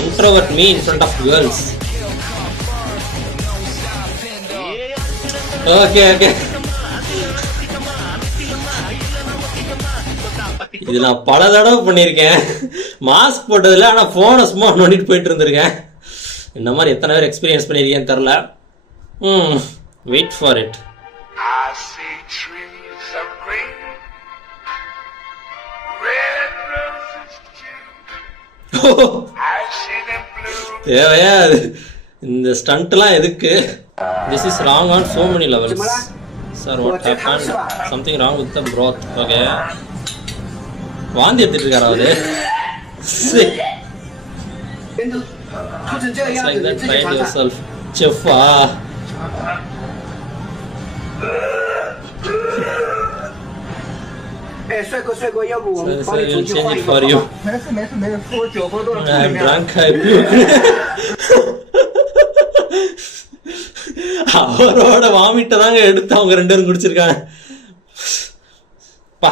introvert me in front of girls. Okay. இது நான் பல தடவை பண்ணியிருக்கேன் மாஸ்க் போட்டதில்ல, ஆனால் ஃபோனை சும்மா நோண்டிட்டு போயிட்டு இருந்திருக்கேன். இந்த மாதிரி எத்தனை பேர் எக்ஸ்பீரியன்ஸ் பண்ணியிருக்கேன்னு தெரில. Wait for it. தேவையா இந்த ஸ்டண்ட்லாம் எதுக்கு? This is wrong on so many levels. Sir what happen? Something wrong with the froth. Okay, வாந்தி எடுத்துட்டு இருக்காரு அவரு. It's like that, try it yourself. Chefா帅哥，要不我们帮你出去换一个？没事，我酒喝多了。I'm drunk. அவரோட வாமிட்ட தாங்க எடுத்து அவங்க 2 பேரும் குடிச்சிருக்காங்க. பா